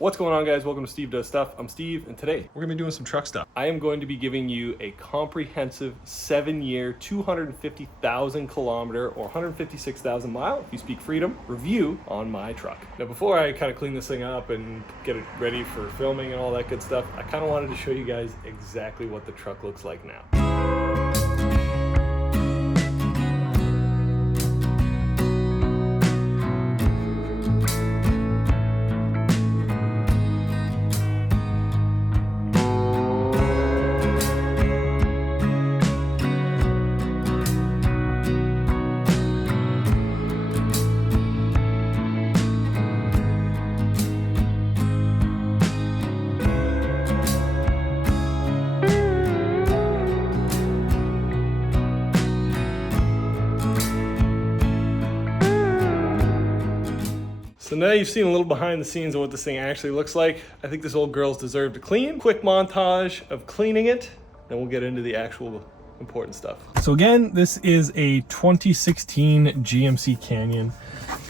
What's going on, guys? Welcome to Steve Does Stuff. I'm Steve, and today We're gonna be doing some truck stuff. I am going to be giving you a comprehensive 7-year, 250,000 kilometer or 156,000 mile, if you speak freedom, review on my truck. Now, before I kind of clean this thing up and get it ready for filming and all that good stuff, I kind of wanted to show you guys exactly what the truck looks like now. So now you've seen a little behind the scenes of what this thing actually looks like. I think this old girl's deserved a clean. Quick montage of cleaning it, then we'll get into the actual important stuff. So again, this is a 2016 GMC Canyon,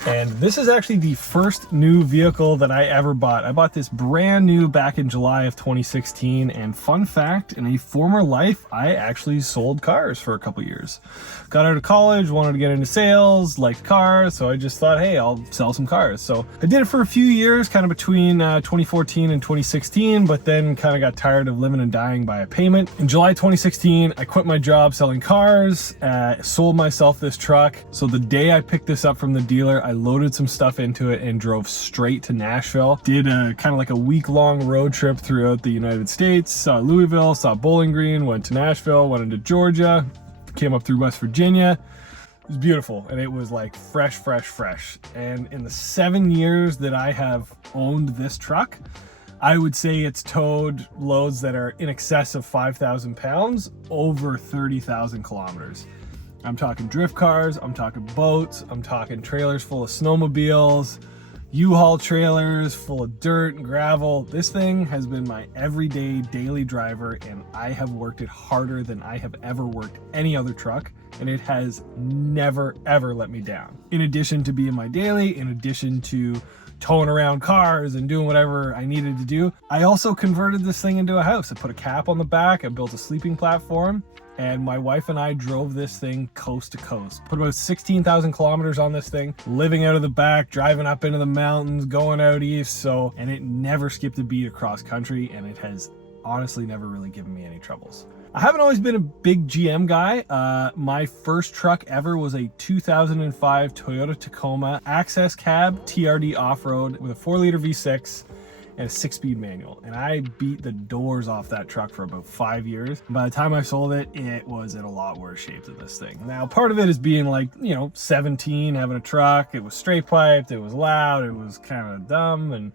and this is actually the first new vehicle that I ever bought. I bought this brand new back in July of 2016, and fun fact, in a former life, I actually sold cars for a couple years. Got out of college, wanted to get into sales, liked cars, so I just thought, hey, I'll sell some cars. So I did it for a few years, kind of between 2014 and 2016, but then kind of got tired of living and dying by a payment. In July 2016, I quit my job selling cars, sold myself this truck. So the day I picked this up from the dealer, I loaded some stuff into it and drove straight to Nashville. Did a kind of like a week-long road trip throughout the United States, saw Louisville, saw Bowling Green, went to Nashville, went into Georgia, came up through West Virginia. It was beautiful, and it was like fresh. And in the 7 years that I have owned this truck, I would say it's towed loads that are in excess of 5,000 pounds over 30,000 kilometers. I'm talking drift cars, I'm talking boats, I'm talking trailers full of snowmobiles, U-Haul trailers full of dirt and gravel. This thing has been my everyday daily driver, and I have worked it harder than I have ever worked any other truck, and it has never ever let me down. In addition to being my daily, in addition to towing around cars and doing whatever I needed to do, I also converted this thing into a house. I put a cap on the back, I built a sleeping platform, and my wife and I drove this thing coast to coast. Put about 16,000 kilometers on this thing, living out of the back, driving up into the mountains, going out east, and it never skipped a beat across country, and it has honestly never really given me any troubles. I haven't always been a big GM guy. My first truck ever was a 2005 Toyota Tacoma Access Cab TRD off-road with a 4-liter V6 and a 6-speed manual. And I beat the doors off that truck for about 5 years. By the time I sold it, it was in a lot worse shape than this thing. Now, part of it is being like, 17, having a truck. It was straight piped, it was loud, it was kind of dumb,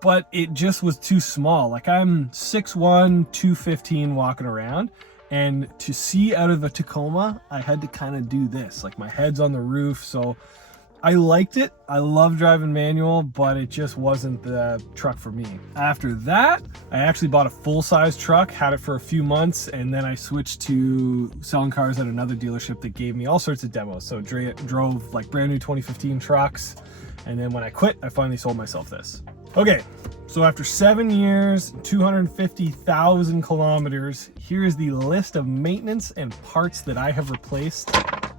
but it just was too small. Like, I'm 6'1", 215 walking around, and to see out of the Tacoma, I had to kind of do this. Like, my head's on the roof, so I liked it. I love driving manual, but it just wasn't the truck for me. After that, I actually bought a full-size truck, had it for a few months, and then I switched to selling cars at another dealership that gave me all sorts of demos. So drove like brand new 2015 trucks, and then when I quit, I finally sold myself this. Okay, so after 7 years, 250,000 kilometers, here is the list of maintenance and parts that I have replaced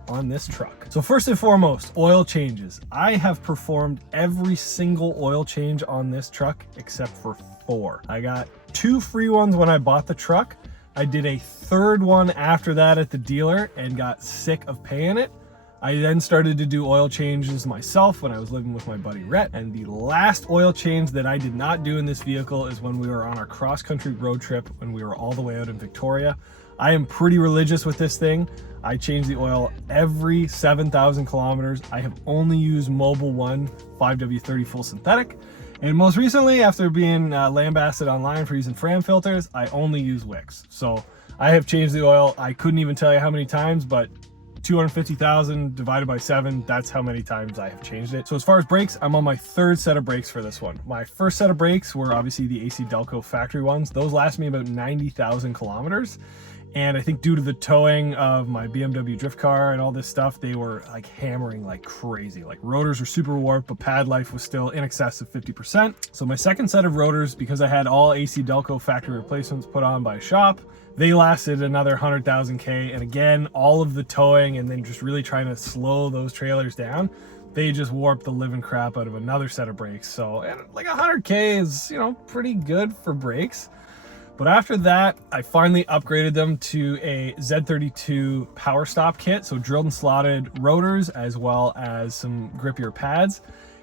on this truck. So first and foremost, oil changes. I have performed every single oil change on this truck except for 4. I got 2 free ones when I bought the truck. I did a 3rd one after that at the dealer and got sick of paying it. I then started to do oil changes myself when I was living with my buddy Rhett. And the last oil change that I did not do in this vehicle is when we were on our cross-country road trip when we were all the way out in Victoria. I am pretty religious with this thing. I change the oil every 7,000 kilometers. I have only used Mobil 1 5W30 full synthetic. And most recently, after being lambasted online for using Fram filters, I only use Wicks. So I have changed the oil. I couldn't even tell you how many times, but 250,000 divided by 7, that's how many times I have changed it. So as far as brakes, I'm on my 3rd set of brakes for this one. My first set of brakes were obviously the AC Delco factory ones. Those last me about 90,000 kilometers. And I think due to the towing of my BMW drift car and all this stuff, they were like hammering like crazy. Like rotors were super warped, but pad life was still in excess of 50%. So my second set of rotors, because I had all AC Delco factory replacements put on by shop, they lasted another 100,000 K. And again, all of the towing and then just really trying to slow those trailers down, they just warped the living crap out of another set of brakes. So and like 100K is, you know, pretty good for brakes. But after that, I finally upgraded them to a Z32 power stop kit. So drilled and slotted rotors as well as some grippier pads.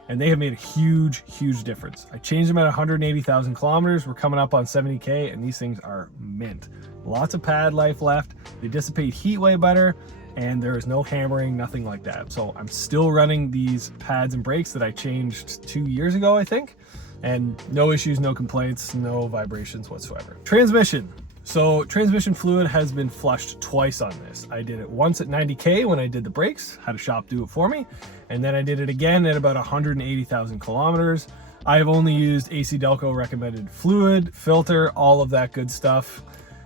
And they have made a huge, huge difference. I changed them at 180,000 kilometers. We're coming up on 70K and these things are mint. Lots of pad life left. They dissipate heat way better and there is no hammering, nothing like that. So I'm still running these pads and brakes that I changed 2 years ago, I think. And no issues, no complaints, no vibrations whatsoever. Transmission. So transmission fluid has been flushed twice on this. I did it once at 90K when I did the brakes, had a shop do it for me. And then I did it again at about 180,000 kilometers. I have only used AC Delco recommended fluid, filter, all of that good stuff.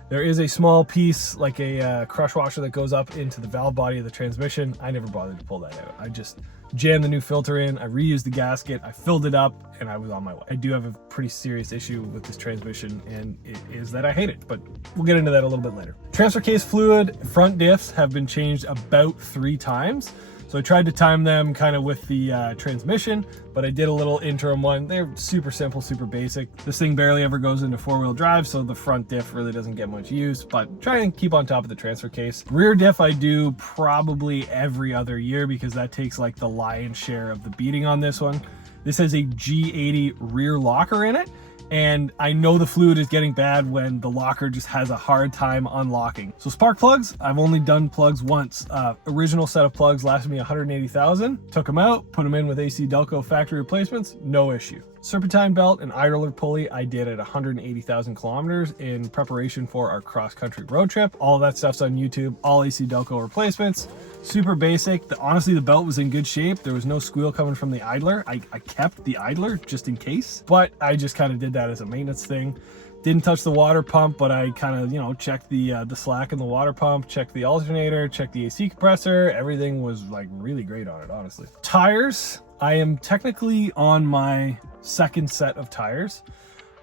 There is a small piece, like a crush washer that goes up into the valve body of the transmission. I never bothered to pull that out. I just jammed the new filter in, I reused the gasket, I filled it up, and I was on my way. I do have a pretty serious issue with this transmission, and it is that I hate it, but we'll get into that a little bit later. Transfer case fluid, front diffs have been changed about 3 times. So I tried to time them kind of with the transmission, but I did a little interim one. They're super simple, super basic. This thing barely ever goes into 4-wheel drive, so the front diff really doesn't get much use, but try and keep on top of the transfer case. Rear diff I do probably every other year because that takes like the lion's share of the beating on this one. This has a G80 rear locker in it. And I know the fluid is getting bad when the locker just has a hard time unlocking. So spark plugs, I've only done plugs once. Original set of plugs lasted me 180,000. Took them out, put them in with AC Delco factory replacements, no issue. Serpentine belt and idler pulley I did at 180,000 kilometers in preparation for our cross-country road trip. All of that stuff's on YouTube, all AC Delco replacements. Super basic. Honestly, the belt was in good shape. There was no squeal coming from the idler. I kept the idler just in case, but I just kind of did that as a maintenance thing. Didn't touch the water pump, but I kind of, you know, checked the slack in the water pump, checked the alternator, checked the AC compressor. Everything was like really great on it, honestly. Tires, I am technically on my second set of tires.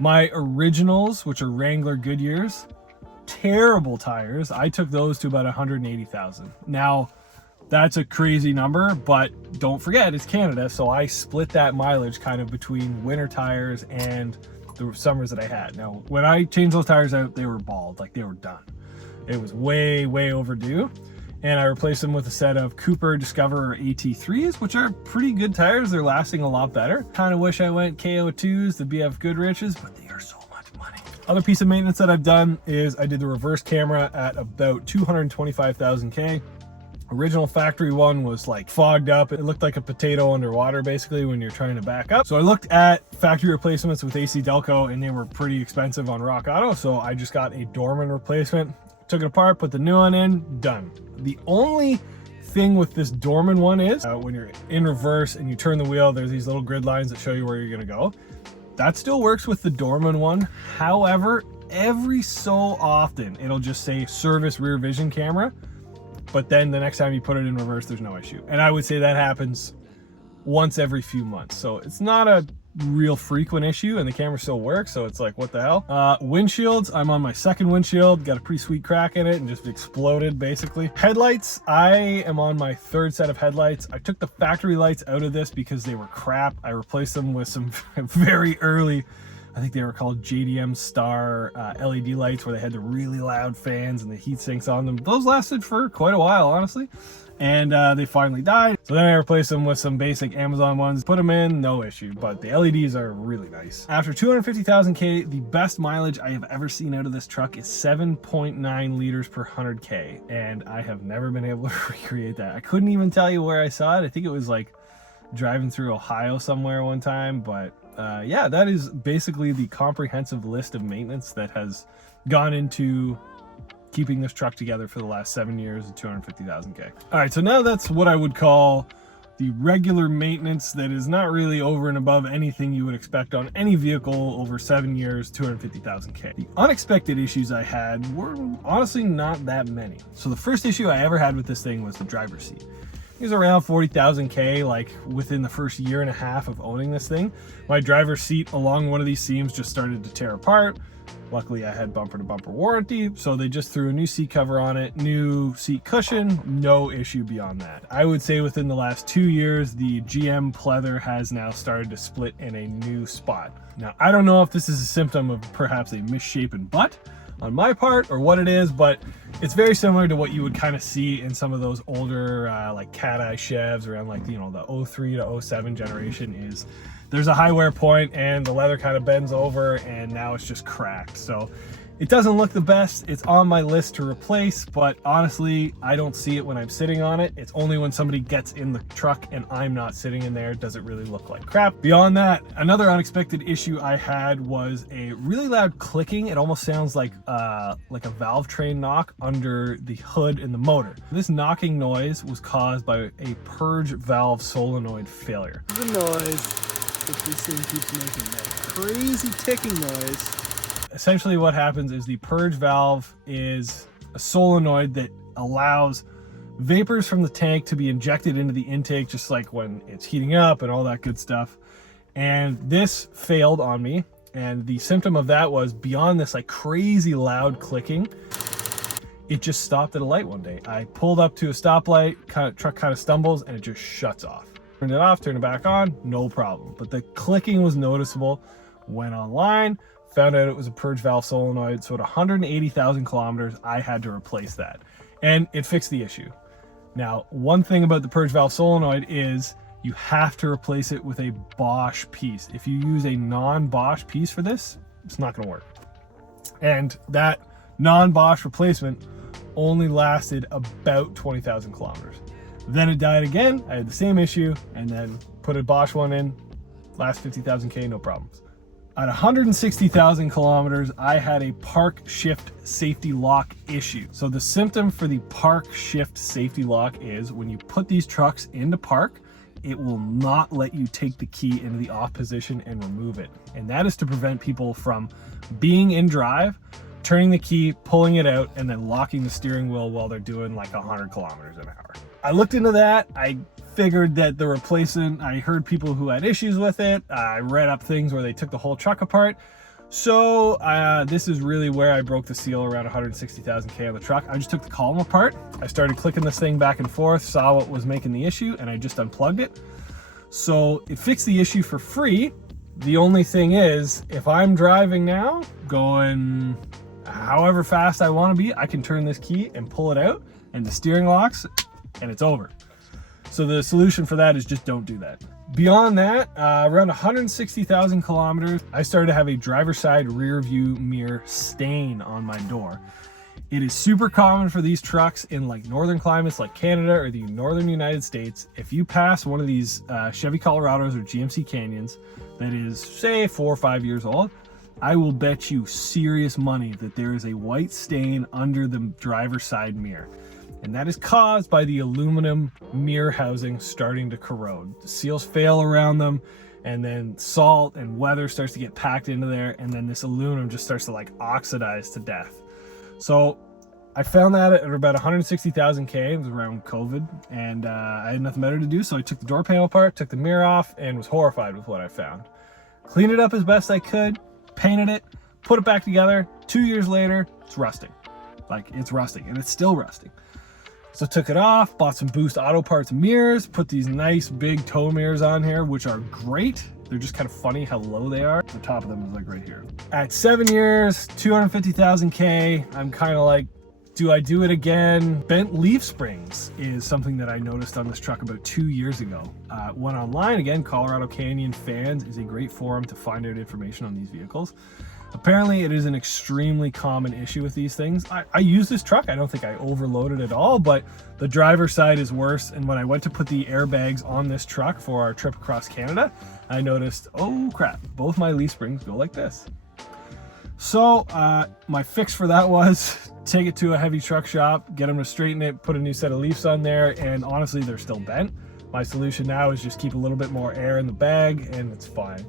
My originals, which are Wrangler Goodyears, terrible tires. I took those to about 180,000. Now, that's a crazy number, but don't forget it's Canada, so I split that mileage kind of between winter tires and the summers that I had. Now, when I changed those tires out, they were bald, like they were done. It was way, way overdue. And I replaced them with a set of Cooper Discover AT3s, which are pretty good tires. They're lasting a lot better. Kind of wish I went KO2s, the BF Goodriches, but they are so much money. Other piece of maintenance that I've done is I did the reverse camera at about 225,000 K. Original factory one was like fogged up. It looked like a potato underwater basically when you're trying to back up. So I looked at factory replacements with AC Delco and they were pretty expensive on Rock Auto. So I just got a Dorman replacement, took it apart, put the new one in, done. The only thing with this Dorman one is when you're in reverse and you turn the wheel, there's these little grid lines that show you where you're gonna go. That still works with the Dorman one. However, every so often, it'll just say service rear vision camera. But then the next time you put it in reverse, there's no issue. And I would say that happens once every few months. So it's not a real frequent issue and the camera still works. So it's like, what the hell? Windshields, I'm on my second windshield, got a pretty sweet crack in it and just exploded basically. Headlights, I am on my third set of headlights. I took the factory lights out of this because they were crap. I replaced them with some very early, I think they were called JDM Star LED lights where they had the really loud fans and the heat sinks on them. Those lasted for quite a while, honestly. And they finally died. So then I replaced them with some basic Amazon ones, put them in, no issue, but the LEDs are really nice. After 250,000 K, the best mileage I have ever seen out of this truck is 7.9 liters per 100K. And I have never been able to recreate that. I couldn't even tell you where I saw it. I think it was like driving through Ohio somewhere one time, but yeah, that is basically the comprehensive list of maintenance that has gone into keeping this truck together for the last 7 years at 250,000 K. All right, so now that's what I would call the regular maintenance that is not really over and above anything you would expect on any vehicle over 7 years, 250,000 K. The unexpected issues I had were honestly not that many. So the first issue I ever had with this thing was the driver's seat. It was around 40,000 K, like within the first year and a half of owning this thing. My driver's seat along one of these seams just started to tear apart. Luckily I had bumper to bumper warranty, so they just threw a new seat cover on it, new seat cushion, no issue beyond that. I would say within the last 2 years, the GM pleather has now started to split in a new spot. Now, I don't know if this is a symptom of perhaps a misshapen butt on my part or what it is, but it's very similar to what you would kind of see in some of those older like cat eye Chevs around like, you know, the 03 to 07 generation. Is there's a high wear point and the leather kind of bends over and now it's just cracked. So it doesn't look the best. It's on my list to replace, but honestly, I don't see it when I'm sitting on it. It's only when somebody gets in the truck and I'm not sitting in there does it really look like crap. Beyond that, another unexpected issue I had was a really loud clicking. It almost sounds like a valve train knock under the hood in the motor. This knocking noise was caused by a purge valve solenoid failure. The noise that this thing keeps making, that crazy ticking noise. Essentially what happens is the purge valve is a solenoid that allows vapors from the tank to be injected into the intake, just like when it's heating up and all that good stuff. And this failed on me. And the symptom of that was, beyond this like crazy loud clicking, it just stopped at a light one day. I pulled up to a stoplight, truck kind of stumbles and it just shuts off. Turned it off, turned it back on, no problem. But the clicking was noticeable. Went online, found out it was a purge valve solenoid, so at 180,000 kilometers, I had to replace that. And it fixed the issue. Now, one thing about the purge valve solenoid is you have to replace it with a Bosch piece. If you use a non-Bosch piece for this, it's not gonna work. And that non-Bosch replacement only lasted about 20,000 kilometers. Then it died again, I had the same issue, and then put a Bosch one in, last 50,000 K, no problems. At 160,000 kilometers, I had a park shift safety lock issue. So the symptom for the park shift safety lock is when you put these trucks into park, it will not let you take the key into the off position and remove it. And that is to prevent people from being in drive, turning the key, pulling it out, and then locking the steering wheel while they're doing like 100 kilometers an hour. I looked into that. I figured that the replacement, I heard people who had issues with it. I read up things where they took the whole truck apart. So this is really where I broke the seal around 160,000 K on the truck. I just took the column apart. I started clicking this thing back and forth, saw what was making the issue, and I just unplugged it. So it fixed the issue for free. The only thing is, if I'm driving now, going however fast I want to be, I can turn this key and pull it out, and the steering locks, and it's over. So the solution for that is just don't do that. Beyond that, around 160,000 kilometers, I started to have a driver's side rear view mirror stain on my door. It is super common for these trucks in like northern climates like Canada or the northern United States. If you pass one of these Chevy Colorados or GMC Canyons that is, say, 4 or 5 years old, I will bet you serious money that there is a white stain under the driver's side mirror. And that is caused by the aluminum mirror housing starting to corrode. The seals fail around them, and then salt and weather starts to get packed into there, and then this aluminum just starts to like oxidize to death. So I found that at about 160,000 K. It was around COVID, and I had nothing better to do, so I took the door panel apart, took the mirror off, and was horrified with what I found. Cleaned it up as best I could, painted it, put it back together. 2 years later, it's rusting. Like, it's rusting, and it's still rusting. So took it off, bought some Boost Auto Parts mirrors, put these nice big tow mirrors on here, which are great. They're just kind of funny how low they are. The top of them is like right here. At 7 years, 250,000 K, I'm kind of like, do I do it again? Bent leaf springs is something that I noticed on this truck about 2 years ago. Went online, again, Colorado Canyon Fans is a great forum to find out information on these vehicles. Apparently it is an extremely common issue with these things. I use this truck. I don't think I overloaded at all, but the driver's side is worse. And when I went to put the airbags on this truck for our trip across Canada, I noticed, oh crap, both my leaf springs go like this. So my fix for that was take it to a heavy truck shop, get them to straighten it, put a new set of leaves on there, and honestly, they're still bent. My solution now is just keep a little bit more air in the bag and it's fine.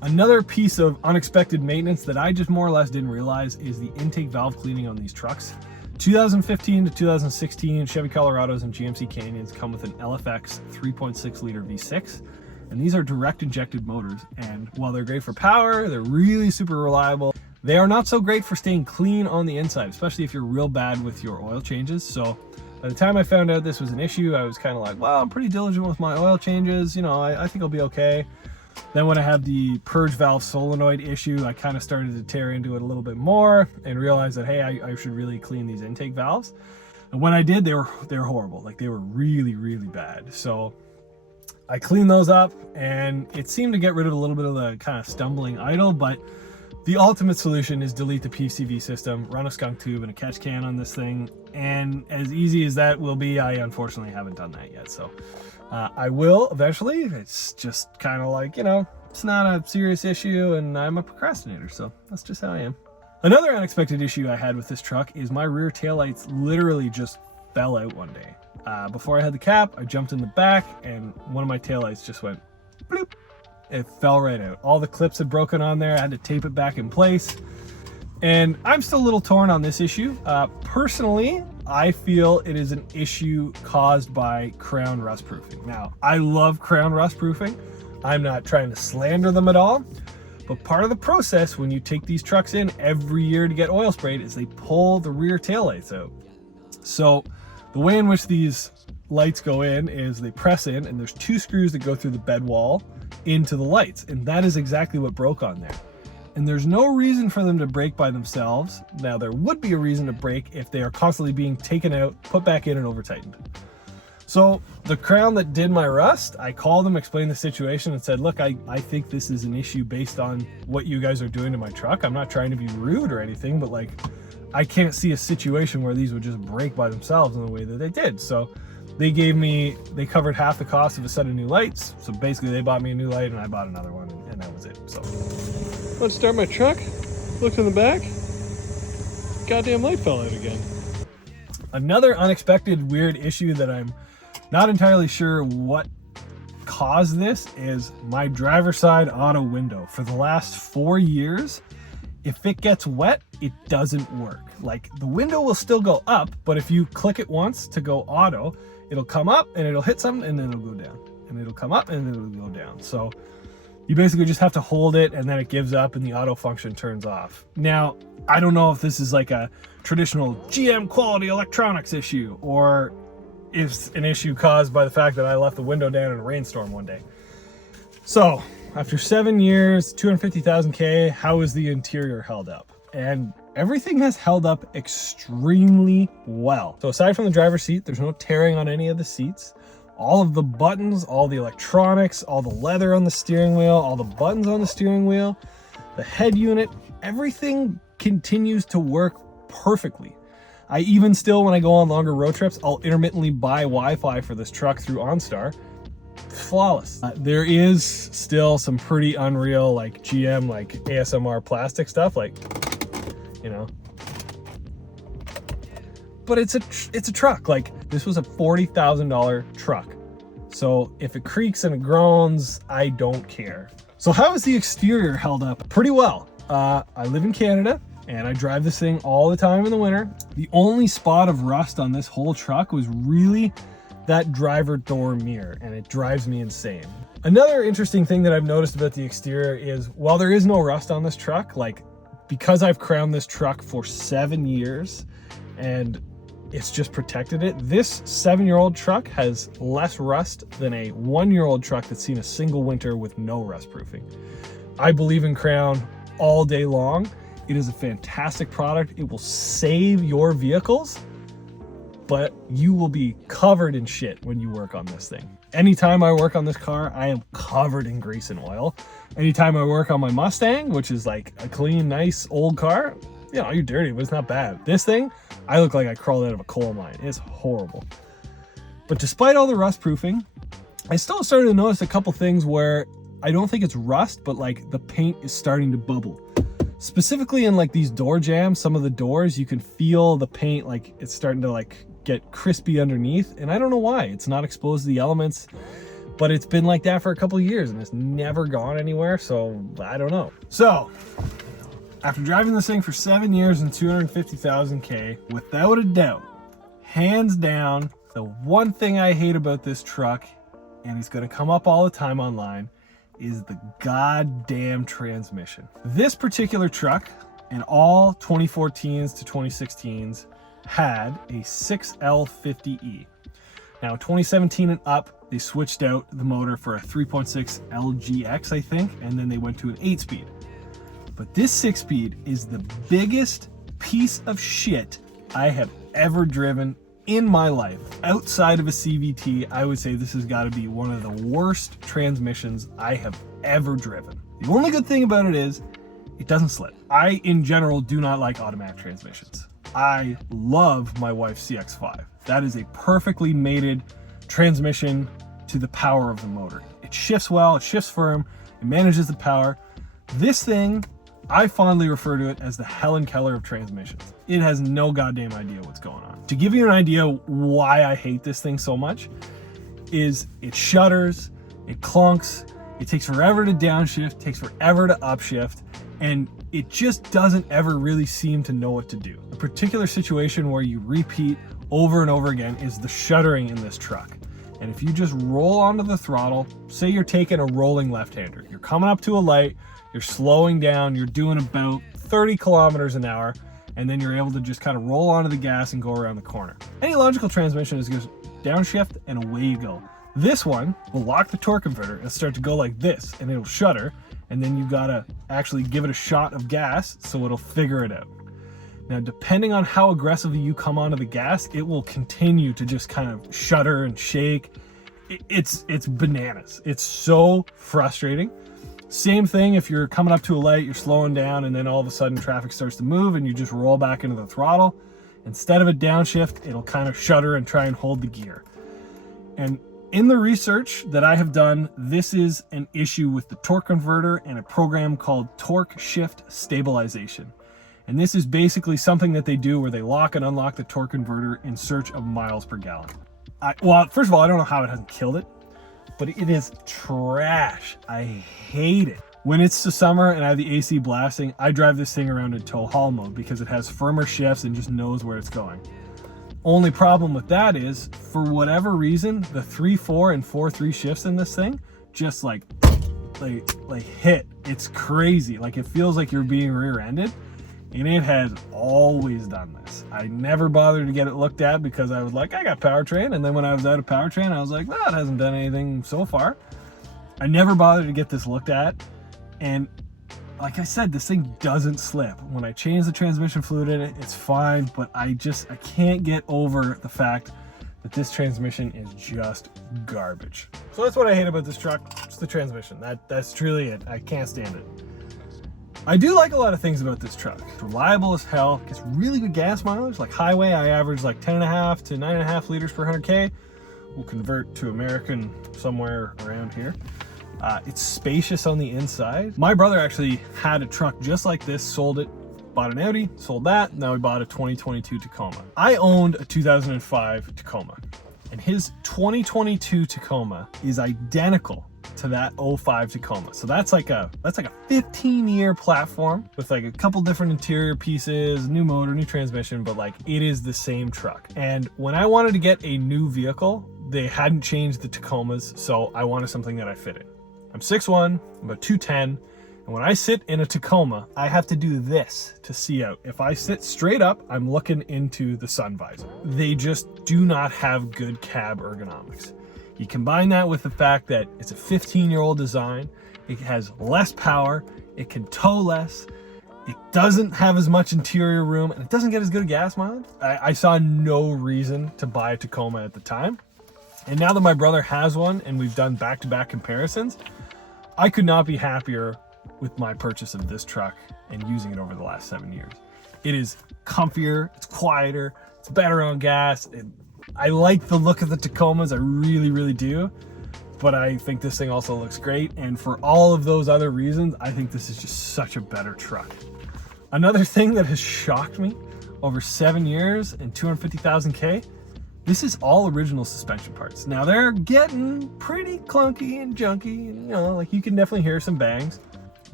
Another piece of unexpected maintenance that I just more or less didn't realize is the intake valve cleaning on these trucks. 2015 to 2016 Chevy Colorados and GMC Canyons come with an LFX 3.6 liter V6, and these are direct injected motors, and while they're great for power, they're really super reliable. They are not so great for staying clean on the inside, especially if you're real bad with your oil changes. So by the time I found out this was an issue, I was kind of like, well, I'm pretty diligent with my oil changes, you know, I think I'll be okay. Then when I had the purge valve solenoid issue, I kind of started to tear into it a little bit more and realized that, hey, I should really clean these intake valves. And when I did, they were horrible. Like, they were really, really bad. So I cleaned those up, and it seemed to get rid of a little bit of the kind of stumbling idle, but the ultimate solution is delete the PCV system, run a skunk tube and a catch can on this thing. And as easy as that will be, I unfortunately haven't done that yet. So I will eventually. It's just kind of like, you know, it's not a serious issue and I'm a procrastinator, so that's just how I am. Another unexpected issue I had with this truck is my rear taillights literally just fell out one day. Before I had the cap, I jumped in the back and one of my taillights just went bloop. It fell right out. All the clips had broken on there. I had to tape it back in place. And I'm still a little torn on this issue. Personally, I feel it is an issue caused by crown rust proofing. Now, I love crown rust proofing. I'm not trying to slander them at all, but part of the process when you take these trucks in every year to get oil sprayed is they pull the rear taillights out. So the way in which these lights go in is they press in, and there's 2 screws that go through the bed wall into the lights, and that is exactly what broke on there. And there's no reason for them to break by themselves. Now, there would be a reason to break if they are constantly being taken out, put back in, and over tightened. So the crown that did my rust, I called them, explained the situation, and said, look, I think this is an issue based on what you guys are doing to my truck. I'm not trying to be rude or anything, but like, I can't see a situation where these would just break by themselves in the way that they did. So they covered half the cost of a set of new lights. So basically they bought me a new light and I bought another one, and that was it. So let's start my truck. Looked in the back. Goddamn light fell out again. Another unexpected weird issue that I'm not entirely sure what caused this is my driver's side auto window. For the last 4 years, if it gets wet, it doesn't work. Like, the window will still go up, but if you click it once to go auto, it'll come up and it'll hit something and then it'll go down. And it'll come up and then it'll go down. So you basically just have to hold it and then it gives up and the auto function turns off. Now, I don't know if this is like a traditional GM quality electronics issue or is an issue caused by the fact that I left the window down in a rainstorm one day. So after 7 years, 250,000 K, how is the interior held up? And everything has held up extremely well. So aside from the driver's seat, there's no tearing on any of the seats. All of the buttons, all the electronics, all the leather on the steering wheel, all the buttons on the steering wheel, the head unit, everything continues to work perfectly. I even still, when I go on longer road trips, I'll intermittently buy Wi-Fi for this truck through OnStar. Flawless. There is still some pretty unreal, like GM, like ASMR plastic stuff, like, you know. But it's a truck. Like, this was a $40,000 truck. So if it creaks and it groans, I don't care. So how is the exterior held up? Pretty well. I live in Canada and I drive this thing all the time in the winter. The only spot of rust on this whole truck was really that driver door mirror, and it drives me insane. Another interesting thing that I've noticed about the exterior is while there is no rust on this truck, like, because I've crowned this truck for 7 years and it's just protected it, this 7-year-old truck has less rust than a 1-year-old truck that's seen a single winter with no rust proofing. I believe in Crown all day long. It is a fantastic product. It will save your vehicles, but you will be covered in shit when you work on this thing. Anytime I work on this car, I am covered in grease and oil. Anytime I work on my Mustang, which is like a clean, nice old car, you know, you're dirty, but it's not bad. This thing, I look like I crawled out of a coal mine. It's horrible. But despite all the rust proofing, I still started to notice a couple things where I don't think it's rust, but like the paint is starting to bubble. Specifically in like these door jambs, some of the doors, you can feel the paint, like it's starting to like get crispy underneath, and I don't know why. It's not exposed to the elements, but it's been like that for a couple of years and it's never gone anywhere, so I don't know. So after driving this thing for 7 years and 250,000 K, without a doubt, hands down, the one thing I hate about this truck, and it's gonna come up all the time online, is the goddamn transmission. This particular truck, and all 2014s to 2016s, had a 6L50E. Now 2017 and up, they switched out the motor for a 3.6 LGX, I think, and then they went to an 8-speed. But this 6-speed is the biggest piece of shit I have ever driven in my life. Outside of a CVT, I would say this has got to be one of the worst transmissions I have ever driven. The only good thing about it is it doesn't slip. I, in general, do not like automatic transmissions. I love my wife's CX-5. That is a perfectly mated transmission to the power of the motor. It shifts well, it shifts firm, it manages the power. This thing, I fondly refer to it as the Helen Keller of transmissions. It has no goddamn idea what's going on. To give you an idea why I hate this thing so much, is it shudders, it clunks, it takes forever to downshift, takes forever to upshift, and it just doesn't ever really seem to know what to do. A particular situation where you repeat over and over again is the shuddering in this truck. And if you just roll onto the throttle, say you're taking a rolling left-hander, you're coming up to a light, you're slowing down, you're doing about 30 kilometers an hour, and then you're able to just kind of roll onto the gas and go around the corner. Any logical transmission is just downshift and away you go. This one will lock the torque converter and start to go like this, and it'll shudder, and then you gotta actually give it a shot of gas so it'll figure it out. Now, depending on how aggressively you come onto the gas, it will continue to just kind of shudder and shake. It's bananas. It's so frustrating. Same thing if you're coming up to a light, you're slowing down, and then all of a sudden traffic starts to move and you just roll back into the throttle. Instead of a downshift, it'll kind of shudder and try and hold the gear. And in the research that I have done, this is an issue with the torque converter and a program called torque shift stabilization. And this is basically something that they do where they lock and unlock the torque converter in search of miles per gallon. Well, first of all, I don't know how it hasn't killed it, but it is trash. I hate it. When it's the summer and I have the AC blasting, I drive this thing around in tow haul mode because it has firmer shifts and just knows where it's going. Only problem with that is, for whatever reason, the 3/4 and 4/3 shifts in this thing just like hit. It's crazy. Like, it feels like you're being rear-ended, and it has always done this. I never bothered to get it looked at because I was like, I got powertrain, and then when I was out of powertrain, I was like, well, it hasn't done anything so far. I never bothered to get this looked at, and like I said, this thing doesn't slip. When I change the transmission fluid in it, it's fine, but I can't get over the fact that this transmission is just garbage. So that's what I hate about this truck, just the transmission. That's truly it. I can't stand it. I do like a lot of things about this truck. It's reliable as hell, gets really good gas mileage. Like highway, I average like 10.5 to 9.5 liters per 100K. We'll convert to American somewhere around here. It's spacious on the inside. My brother actually had a truck just like this, sold it, bought an Audi, sold that, now we bought a 2022 Tacoma. I owned a 2005 Tacoma, and his 2022 Tacoma is identical to that 05 Tacoma. So that's like a 15-year platform with like a couple different interior pieces, new motor, new transmission, but like it is the same truck. And when I wanted to get a new vehicle, they hadn't changed the Tacomas, so I wanted something that I fit in. I'm 6'1", I'm about 210, and when I sit in a Tacoma, I have to do this to see out. If I sit straight up, I'm looking into the sun visor. They just do not have good cab ergonomics. You combine that with the fact that it's a 15-year-old design, it has less power, it can tow less, it doesn't have as much interior room, and it doesn't get as good a gas mileage. I saw no reason to buy a Tacoma at the time. And now that my brother has one and we've done back-to-back comparisons, I could not be happier with my purchase of this truck and using it over the last 7 years. It is comfier, it's quieter, it's better on gas. I like the look of the Tacomas, I really, really do. But I think this thing also looks great. And for all of those other reasons, I think this is just such a better truck. Another thing that has shocked me over 7 years and 250,000 K This is all original suspension parts. Now they're getting pretty clunky and junky, and you know, like you can definitely hear some bangs.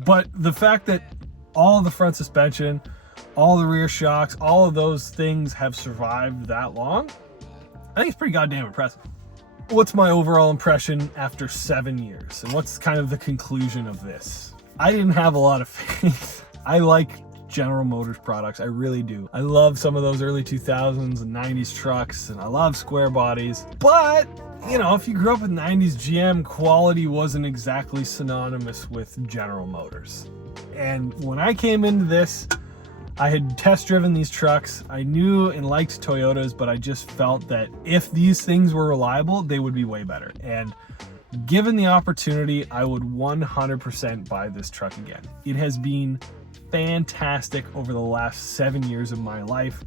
But the fact that all the front suspension, all the rear shocks, all of those things have survived that long, I think it's pretty goddamn impressive. What's my overall impression after 7 years? And what's kind of the conclusion of this? I didn't have a lot of faith. I like General Motors products, I really do. I love some of those early 2000s and 90s trucks, and I love square bodies. But, you know, if you grew up with 90s GM, quality wasn't exactly synonymous with General Motors. And when I came into this, I had test driven these trucks. I knew and liked Toyotas, but I just felt that if these things were reliable, they would be way better. And given the opportunity, I would 100% buy this truck again. It has been fantastic over the last 7 years of my life.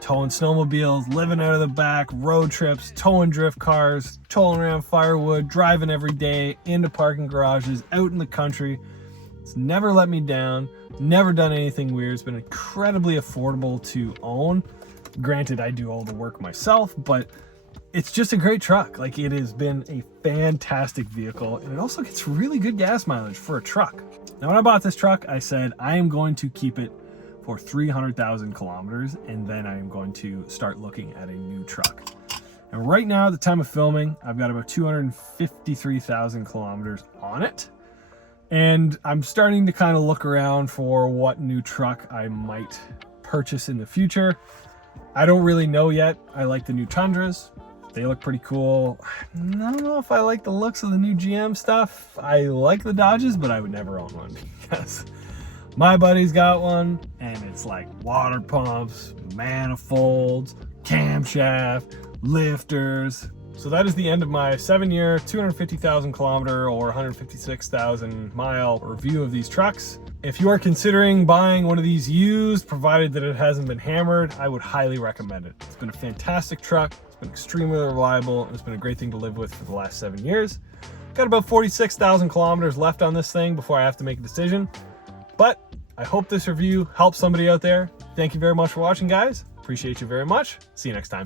Towing snowmobiles, living out of the back, road trips, towing drift cars, towing around firewood, driving every day, into parking garages, out in the country. It's never let me down, never done anything weird. It's been incredibly affordable to own. Granted, I do all the work myself, but it's just a great truck. Like, it has been a fantastic vehicle, and it also gets really good gas mileage for a truck. Now, when I bought this truck, I said I am going to keep it for 300,000 kilometers, and then I am going to start looking at a new truck. And right now, at the time of filming, I've got about 253,000 kilometers on it. And I'm starting to kind of look around for what new truck I might purchase in the future. I don't really know yet. I like the new Tundras. They look pretty cool. I don't know if I like the looks of the new GM stuff. I like the Dodges, but I would never own one because my buddy's got one and it's like water pumps, manifolds, camshaft, lifters. So that is the end of my 7-year, 250,000 kilometer or 156,000 mile review of these trucks. If you are considering buying one of these used, provided that it hasn't been hammered, I would highly recommend it. It's been a fantastic truck. It's been extremely reliable, and it's been a great thing to live with for the last 7 years. Got about 46,000 kilometers left on this thing before I have to make a decision. But I hope this review helps somebody out there. Thank you very much for watching, guys. Appreciate you very much. See you next time.